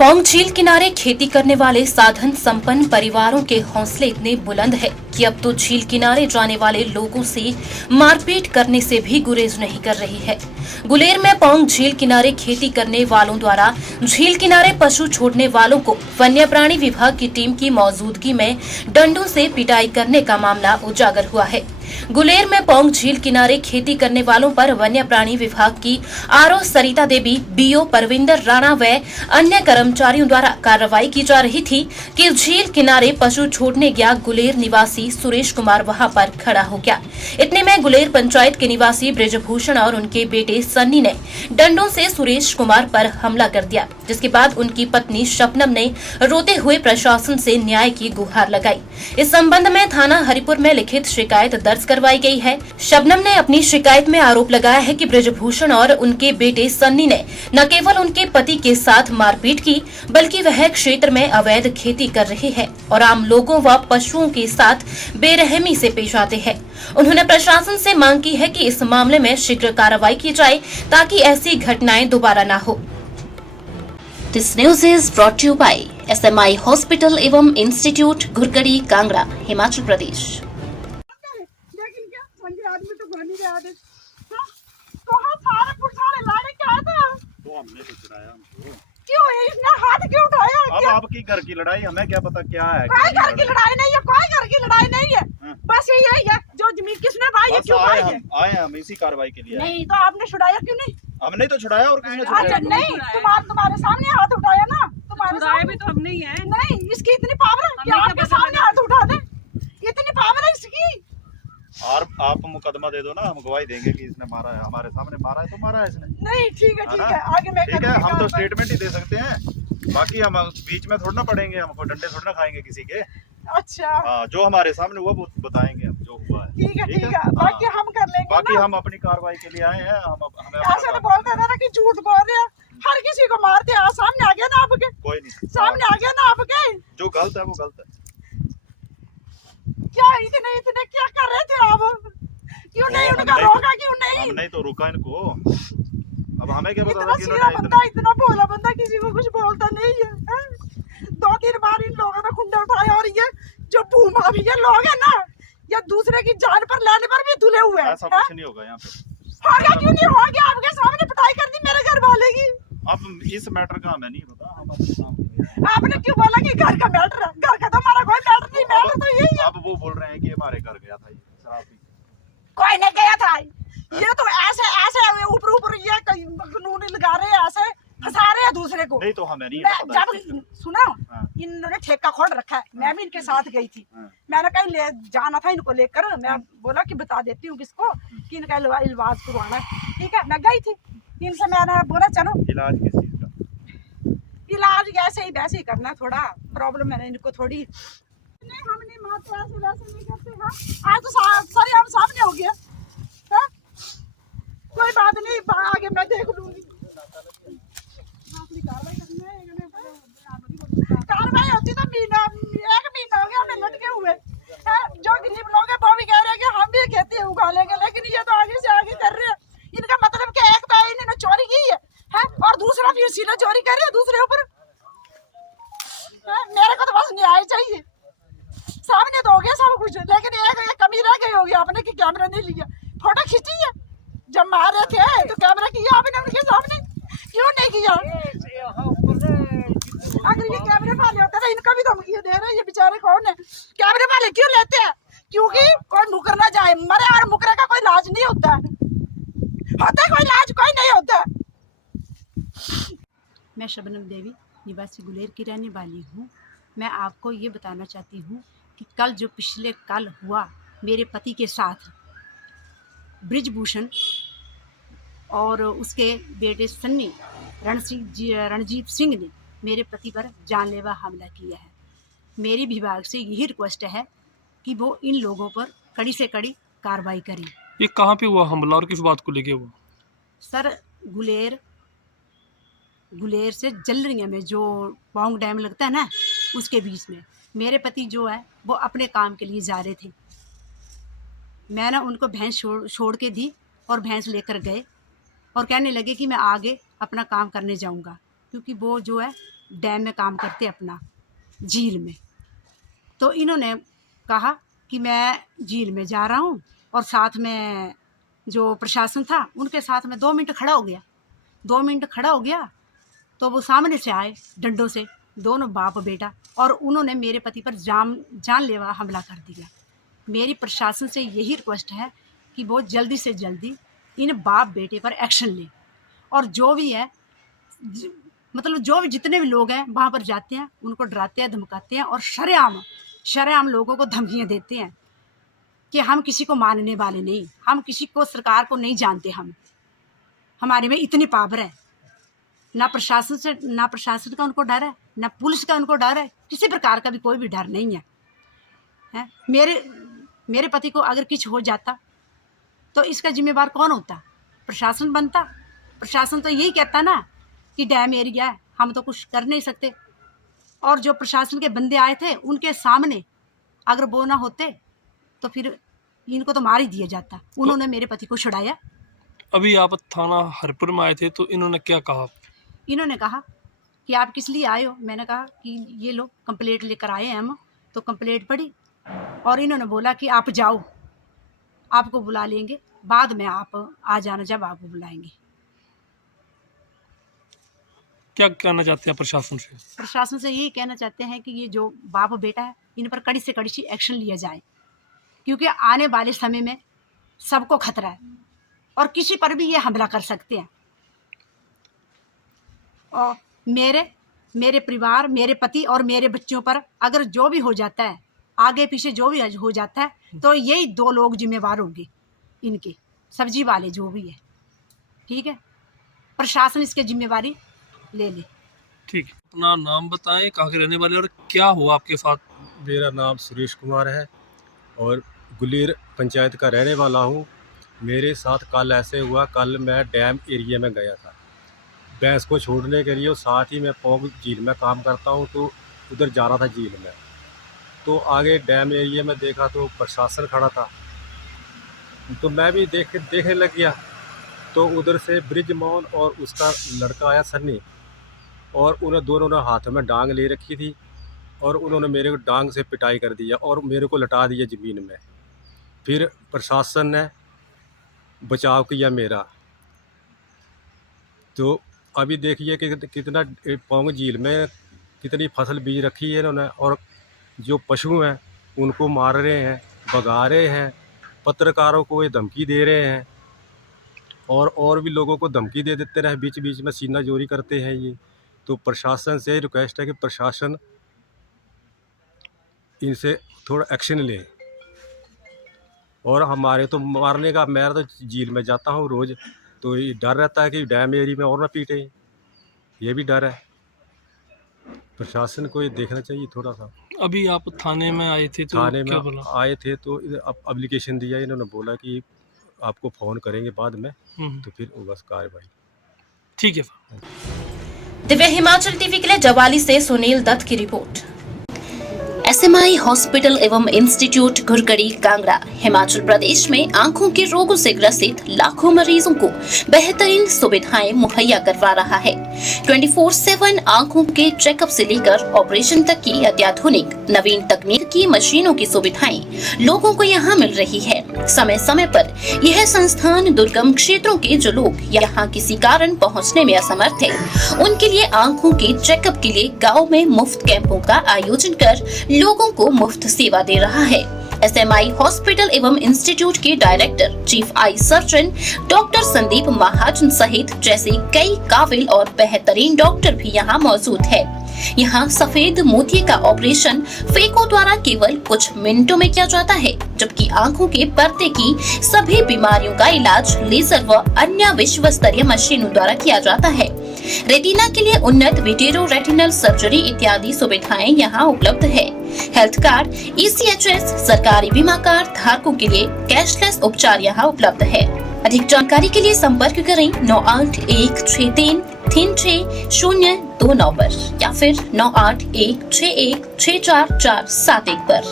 पौंग झील किनारे खेती करने वाले साधन संपन्न परिवारों के हौसले इतने बुलंद है कि अब तो झील किनारे जाने वाले लोगों से मारपीट करने से भी गुरेज नहीं कर रही है। गुलेर में पौंग झील किनारे खेती करने वालों द्वारा झील किनारे पशु छोड़ने वालों को वन्य प्राणी विभाग की टीम की मौजूदगी में डंडों से पिटाई करने का मामला उजागर हुआ है। गुलेर में पौंग झील किनारे खेती करने वालों पर वन्य प्राणी विभाग की आरओ सरिता देवी, बीओ परविंदर राणा व अन्य कर्मचारियों द्वारा कार्रवाई की जा रही थी कि झील किनारे पशु छोड़ने गया गुलेर निवासी सुरेश कुमार वहां पर खड़ा हो गया। इतने में गुलेर पंचायत के निवासी ब्रिजभूषण और उनके बेटे सन्नी ने डंडों से सुरेश कुमार पर हमला कर दिया, जिसके बाद उनकी पत्नी शबनम ने रोते हुए प्रशासन से न्याय की गुहार लगाई। इस संबंध में थाना हरिपुर में लिखित शिकायत दर्ज करवाई गई है। शबनम ने अपनी शिकायत में आरोप लगाया है कि ब्रिजभूषण और उनके बेटे सन्नी ने न केवल उनके पति के साथ मारपीट की, बल्कि वह क्षेत्र में अवैध खेती कर रहे हैं और आम लोगों व पशुओं के साथ बेरहमी से पेश आते हैं। उन्होंने प्रशासन से मांग की है कि इस मामले में शीघ्र कार्रवाई की जाए ताकि ऐसी घटनाएं दोबारा न हो। This news is brought to you by SMI hospital एवं इंस्टीट्यूट, घुरकड़ी, कांगड़ा, हिमाचल प्रदेश। लेकिन क्या मंदिर आदमी तो बन ही रहा है। हाँ? तो हम सारे पुरसाले लाने क्या आते हैं? तो हमने तो चुराया हमको। क्यों इसने हाथ क्यों उठाया? अब आपकी घर की लड़ाई, हमें क्या पता क्या है। कोई घर की लड़ाई नहीं है, कोई घर की लड़ाई नहीं है। हाँ। बस यही है जो जमीन किसने भाई है, बस क्यों भाई है? आए हम इसी कार्रवाई के लिए आए। नहीं तो आपने छुड़ाया क्यों नहीं? हमने तो छुड़ाया और किसने अच्छा छुड़ाया? नहीं, तुम्हारे सामने हाथ उठाया ना, तुम्हारे सामने भी तो हम नहीं है। नहीं, इसकी इतनी पावर है कि आपके सामने हाथ उठा दे, इतनी पावर है इसकी। और आप मुकदमा दे दो ना, हम गवाही देंगे कि इसने मारा है, हमारे सामने मारा है तो मारा है इसने। नहीं ठीक है, आगे मैं ठीक है, हम तो स्टेटमेंट ही दे सकते हैं, बाकी हम बीच में थोड़ा ना पड़ेंगे, हमको डंडे थोड़ा ना खाएंगे किसी के। अच्छा हाँ, जो हमारे सामने हुआ वो बताएंगे हम, जो हुआ है। ठीक है, बाकी हम कर लेंगे। बाकी ना? हम अपनी कार्रवाई के लिए आए हैं। हमें ऐसे तो बोलते ना कि झूठ बोल रहे हैं, हर किसी को मारते हैं। सामने आ गया ना आपके, कोई नहीं, सामने आ गया ना आपके। जो गलत है वो गलत है। क्या इतने क्या कर रहे थे आप? क्यों नहीं उनका रोका, क्यों नहीं? हम नहीं तो रुका इनको। अब हमें क्या पता इतना कि सीधा बंदा, इतना भोला बंदा किसी को कुछ बोलता नहीं है, हैं? 2-3 बार इन लोगों ने खुंडा उठाया और ये जो भूमाफिया लोग है ना, ये दूसरे की जान पर लेने पर भी तुले हुए हैं। ऐसा कुछ नहीं होगा यहाँ पे। होगा क्यों नहीं होगा? आपके सामने पिटाई कर दी मेरे घर वाले की। अब इस मैटर का हमें नहीं पता, हम अपने काम के लिए आए हैं। आपने क्यों बोला कि घर का मैटर है? घर का तो हमारा कोई मैटर नहीं, मैटर तो यही है। अब वो बोल रहे हैं कि हमारे घर गया था ये शराब पी के। कोई नहीं गया था, ये तो ऐसे ऊपर ये कानून लगा रहे हैं, ऐसे फंसा रहे हैं दूसरे को। नहीं तो हमें नहीं पता। जब सुनो, हाँ। इन्होंने ठेका खोल रखा है, मैं भी इनके साथ गई थी। हाँ। मैंने कहीं ले जाना था इनको लेकर, मैं बोला कि बता देती हूँ किसको कि इनका इलाज करवाना है। ठीक है, मैं गई थी, इनसे मैंने बोला चलो। इलाज किस चीज का? इलाज ऐसे ही वैसे ही करना है, थोड़ा प्रॉब्लम है इनको थोड़ी। नहीं हम नहीं मारते, ऐसे वैसे नहीं करते। हाँ आज तो सारे हम सामने हो गया। हाँ? कोई बात नहीं, आगे मैं देख लूंगी। कार्रवाई होती तो 1 महीना हो गया हमें लटके हुए। जो गरीब लोग हैं वो भी कह रहे हैं कि हम भी खेती उगा लेंगे, लेकिन ये तो आगे से आगे कर रहे हैं। इनका मतलब कि एक तो इन्होंने चोरी की है और दूसरा फिर सीना चोरी कर रहे हैं दूसरे ऊपर। मेरे को तो बस न्याय चाहिए। सामने तो हो गया सब कुछ, लेकिन एक कमी रह गई होगी, आपने कि कैमरा नहीं लिया, फोटो खींची है। जब मार रहे थे तो कैमरा किया आपने उनके सामने, क्यों नहीं किया? अगर ये कैमरे वाले होते ना, इनका भी धमकी दे रहे हैं, ये बेचारे कौन है? कैमरे वाले क्यों लेते हैं? क्योंकि कोई मुकर ना जाए, मरे और मुकरे का कोई इलाज नहीं होता है, कोई इलाज कोई नहीं होता। मैं शबनम देवी, निवासी गुलेर की रहने वाली हूँ। मैं आपको ये बताना चाहती हूँ कि पिछले कल हुआ मेरे पति के साथ ब्रिजभूषण और उसके बेटे सन्नी रणजीत सिंह ने मेरे पति पर जानलेवा हमला किया है। मेरी विभाग से यही रिक्वेस्ट है कि वो इन लोगों पर कड़ी से कड़ी कार्रवाई करें। ये कहाँ पे हुआ हमला और किस बात को लेके हुआ? सर, गुलेर से जलरिया में जो पौंग डैम लगता है ना, उसके बीच में मेरे पति जो है वो अपने काम के लिए जा रहे थे। मैंने उनको भैंस छोड़ के दी और भैंस लेकर गए और कहने लगे कि मैं आगे अपना काम करने जाऊंगा। क्योंकि वो जो है डैम में काम करते अपना झील में। तो इन्होंने कहा कि मैं झील में जा रहा हूँ, और साथ में जो प्रशासन था उनके साथ में 2 मिनट खड़ा हो गया। 2 मिनट खड़ा हो गया तो वो सामने से आए डंडों से, दोनों बाप बेटा, और उन्होंने मेरे पति पर जानलेवा हमला कर दिया। मेरी प्रशासन से यही रिक्वेस्ट है कि वो जल्दी से जल्दी इन बाप बेटे पर एक्शन ले, और जो भी है मतलब जो भी जितने भी लोग हैं वहाँ पर जाते हैं उनको डराते हैं, धमकाते हैं, और शरेआम लोगों को धमकियाँ देते हैं कि हम किसी को मानने वाले नहीं, हम किसी को, सरकार को नहीं जानते, हमारे में इतनी पावर है। ना प्रशासन का उनको डर है, ना पुलिस का उनको डर है, किसी प्रकार का भी कोई भी डर नहीं है। मेरे पति को अगर कुछ हो जाता तो इसका जिम्मेवार कौन होता? प्रशासन बनता। प्रशासन तो यही कहता ना कि डैम एरिया है, हम तो कुछ कर नहीं सकते। और जो प्रशासन के बंदे आए थे उनके सामने अगर वो ना होते तो फिर इनको तो मार ही दिया जाता। उन्होंने मेरे पति को छुड़ाया। अभी आप थाना हरपुर में आए थे तो इन्होंने क्या कहा? इन्होंने कहा कि आप किस लिए आए हो? मैंने कहा कि ये लोग कंप्लेंट लेकर आए हैं हम। तो कंप्लेंट पढ़ी और इन्होंने बोला कि आप जाओ, आपको बुला लेंगे, बाद में आप आ जाना जब आपको बुलाएंगे। क्या कहना चाहते हैं प्रशासन से? प्रशासन से यही कहना चाहते हैं कि ये जो बाप बेटा है इन पर कड़ी से कड़ी एक्शन लिया जाए, क्योंकि आने वाले समय में सबको खतरा है और किसी पर भी ये हमला कर सकते हैं। और मेरे परिवार, मेरे पति और मेरे बच्चों पर अगर जो भी हो जाता है, आगे पीछे जो भी हो जाता है, तो यही 2 लोग जिम्मेवार होंगे, इनके सब्जी वाले जो भी है। ठीक है, प्रशासन इसकी जिम्मेवारी ले ले। ठीक है, अपना नाम बताएं, कहाँ के रहने वाले और क्या हुआ आपके साथ? मेरा नाम सुरेश कुमार है और गुलेर पंचायत का रहने वाला हूँ। मेरे साथ कल ऐसे हुआ, कल मैं डैम एरिया में गया था भैंस को छोड़ने के लिए, और साथ ही मैं पौंग झील में काम करता हूँ, तो उधर जा रहा था झील में। तो आगे डैम एरिया में देखा तो प्रशासन खड़ा था, तो मैं भी देखने लग गया। तो उधर से ब्रिजमोहन और उसका लड़का आया सन्नी, और उन्हें दोनों ने हाथों में डांग ले रखी थी, और उन्होंने मेरे को डांग से पिटाई कर दिया और मेरे को लटा दिया ज़मीन में। फिर प्रशासन ने बचाव किया मेरा। तो अभी देखिए कि कितना पौंग झील में कितनी फसल बीज रखी है इन्होंने, और जो पशु हैं उनको मार रहे हैं, भगा रहे हैं, पत्रकारों को ये धमकी दे रहे हैं, और भी लोगों को धमकी दे देते रहे, बीच बीच में सीना जोरी करते हैं ये। तो प्रशासन से रिक्वेस्ट है कि प्रशासन इनसे थोड़ा एक्शन ले। और हमारे तो मारने का, मैं तो झील में जाता हूँ रोज़, तो ये डर रहता है कि डैम एरिया में और ना पीटे, ये भी डर है। प्रशासन को ये देखना चाहिए थोड़ा सा। अभी आप थाने में आए थे तो थाने क्या में बोला? आए थे तो एप्लीकेशन दिया, इन्होंने बोला कि आपको फ़ोन करेंगे बाद में, तो फिर बस कार्रवाई। ठीक है। दिव्य हिमाचल टीवी के लिए जवाली से सुनील दत्त की रिपोर्ट। SMI हॉस्पिटल एवं इंस्टीट्यूट घुरकड़ी कांगड़ा हिमाचल प्रदेश में आंखों के रोगों से ग्रसित लाखों मरीजों को बेहतरीन सुविधाएं मुहैया करवा रहा है। 24/7 आंखों के चेकअप से लेकर ऑपरेशन तक की अत्याधुनिक नवीन तकनीक की मशीनों की सुविधाएं लोगों को यहां मिल रही है। समय समय पर यह संस्थान दुर्गम क्षेत्रों के जो लोग यहां किसी कारण पहुंचने में असमर्थ है, उनके लिए आंखों के चेकअप के लिए गाँव में मुफ्त कैंपों का आयोजन कर लोगों को मुफ्त सेवा दे रहा है। SMI हॉस्पिटल एवं इंस्टीट्यूट के director chief eye surgeon doctor Sandeep Mahajan सहित जैसे कई काबिल और बेहतरीन डॉक्टर भी यहाँ मौजूद है। यहाँ सफेद मोतिये का ऑपरेशन फेको द्वारा केवल कुछ मिनटों में किया जाता है, जबकि आंखों के पर्दे की सभी बीमारियों का इलाज लेजर व अन्य विश्व स्तरीय मशीनों द्वारा किया जाता है। रेटिना के लिए उन्नत विटेरो रेटिनल सर्जरी इत्यादि सुविधाएं यहाँ उपलब्ध है। हेल्थ कार्ड, ECHS, सरकारी बीमा कार्ड धारकों के लिए कैशलेस उपचार यहाँ उपलब्ध है। अधिक जानकारी के लिए संपर्क करें 9816336029 पर या फिर 9816164471 पर।